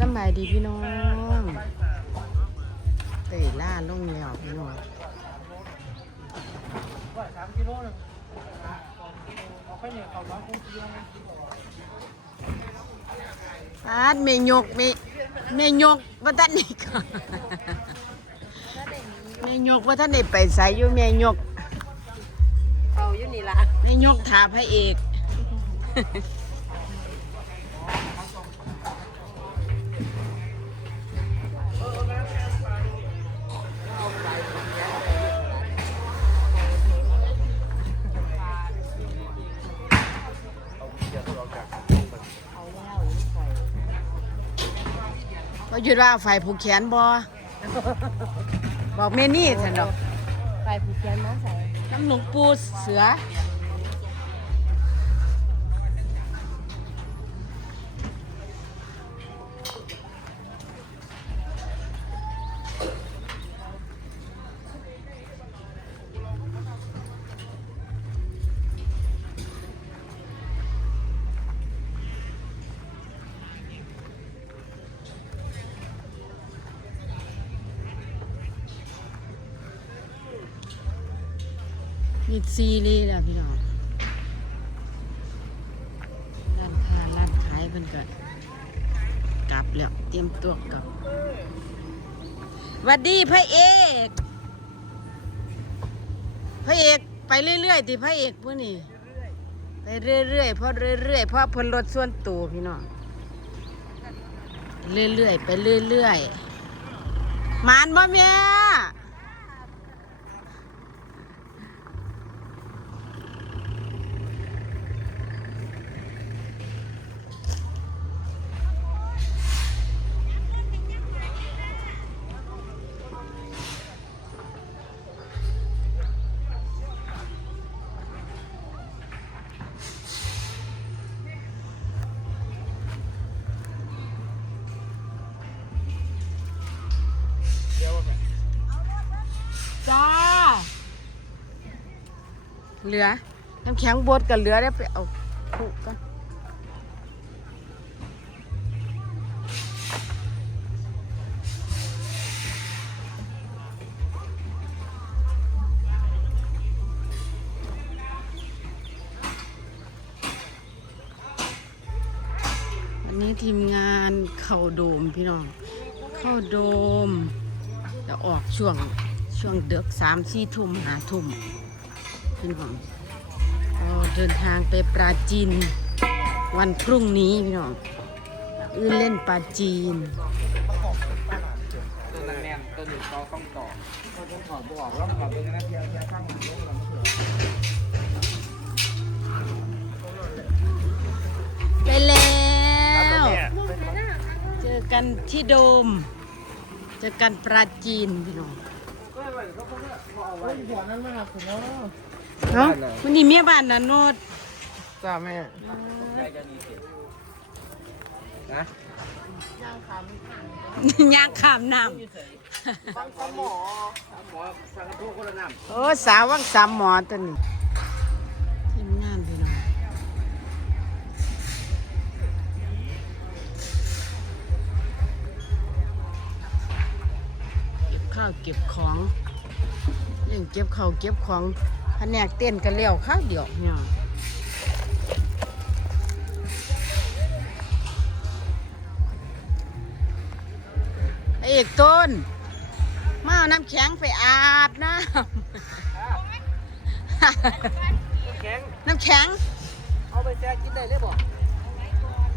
สบายดีพี่น้อง เตยล่าลงแล้วพี่น้องสามกิโลนึงเอาไปเนี่ยเขาร้อยคูกิโลนึงอาดเมยกเมเมยกว่าท่านนี่ก่อนเมยกว่าท่านนี่ไปใส่อยู่เมยกเอาอยู่นี่ละเมยกถาพระเอก ก็หยุดว่าฝ่ายผูกแขนบอบอกเมนี่ท่านดอก ไปผูกแขนมาใส่น้ำหลวงปูเสือ มีซีรีส์แล้วพี่น้องร้านค้าร้านขายเพิ่นก็กลับแล้วเตรียมตัวกลับวัดดีพระเอกพระเอกไปเรื่อยๆติพระเอกผู้นี่ไปเรื่อยๆเพราะเรื่อยๆเพราะพิ่นรถส่วนตัวพี่น้องเรื่อยๆไปเรื่อยๆมานบ่แม่ เหลือ น้ำแข็งบดกับเหลือได้ไปเอาผูกกันวันนี้ทีมงานเข้าโดมพี่น้องเข้าโดมจะออกช่วงช่วงเดือกสามสี่ทุ่มหาทุ่ม พี่น้องก็เดินทางไปปราจีน วันพรุ่งนี้พี่น้องอื่นเล่นปราจีนตัวนั้นแน่นตัวนี้เขาต้องต่อต้องถอดบอกแล้วถอดเป็นนะเพียงแค่ข้างหลังลงหลังเผื่อไปแล้วเจอกันที่โดม เจอกันปราจีนพี่น้องหัวนั้นมากคุณเนาะ เนาะวันนี้เมียบ้านน่ะโนดจ้าแม่นะยางขามน้ฟังสมอหมอฟังกระทุกคนละน้ำโอ้สาววังสามหมอตัวนี้ทีมงานพี่น้องเก็บข้าวเก็บของเรื่องเก็บข้าวเก็บของแผนกเต้นกันแล้วข้าวเดียวเนี่ยไอ้เอกต้น มาเอาน้ำแข็งไปอาบน้ำแข็งำน้ำแข็ง เอาไปแช่กินได้เลยบ่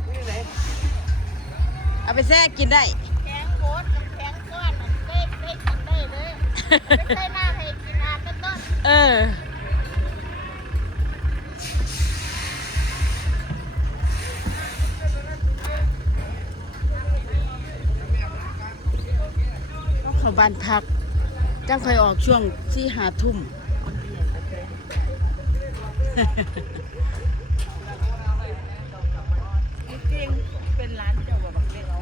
นี่ไหนเอาไปแช่กินได้แข็งโคตรแข็งก้อนได้ได้กินได้เลยไม่ใช่หน้าให้กินน้ำเป็นต้น เออ บ้านพัก จังค่อยออกช่วงที่หาทุ่มจริงเป็นร้านเจ้าแบบเล็กเอา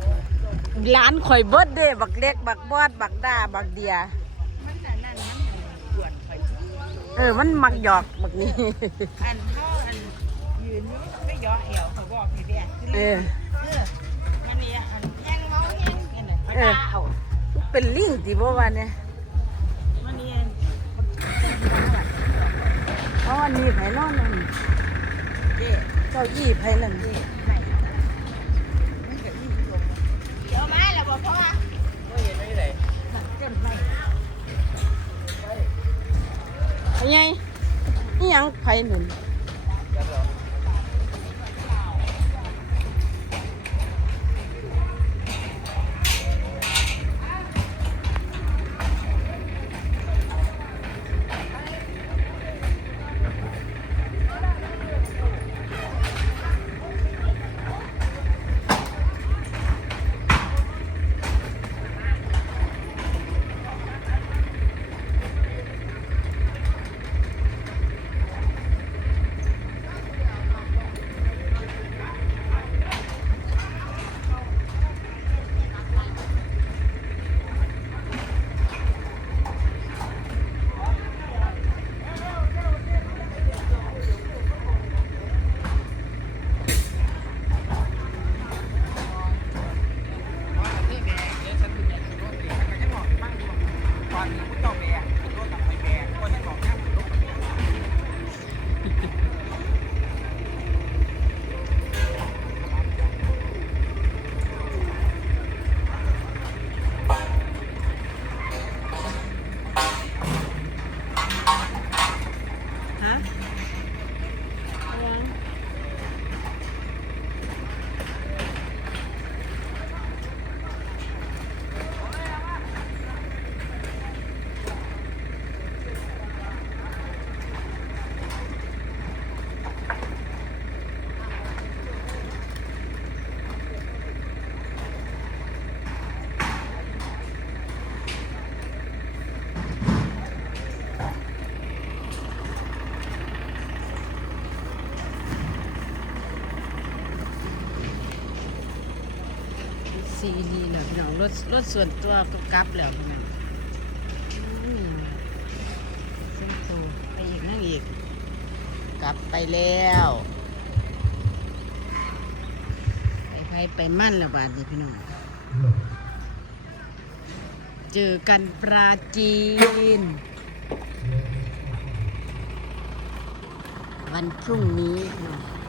ร้านข่อยเบิดเด้บักเล็ก บักบอด บักด้าบักเดียมันแต่นั่นมันหวนไปเออ มันมักหยอกบักนี้ อันเขาอันยืนไม่ย่อเอวเขาบอกให้แบกขึ้นเอเลยอเออมันนี่อันแย่งเมาเป็นลิงติบ่ว่าเนี่ยมันนี่อ๋ออันนี้ไผนอนนั่นเด็เจ้าอี้ไผนั่นเดี๋ยวมาแล้วบอกพ่อไม่เห็นไม่ไหนไผใหญ่อีหยังไผนั่น ซีนี่แหละพี่น้องรถรถส่วนตัวก็กลับแล้วพี่น้องอืมเส้นโตไปอีกนั่งอีก กลับไปแล้วไปไผไปมั่นแล้วบาดนี้พี่น้องเจอกันปราจีน วันพรุ่งนี้พี่น้อง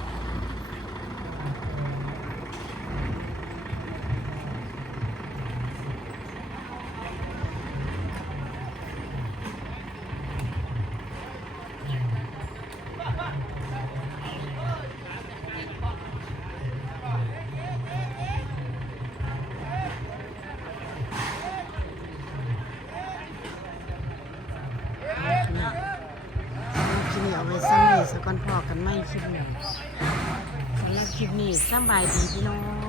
สกอนพอกันไม่คลิปหนึ่งสำหรับคลิปนี้สบายดีพี่น้อง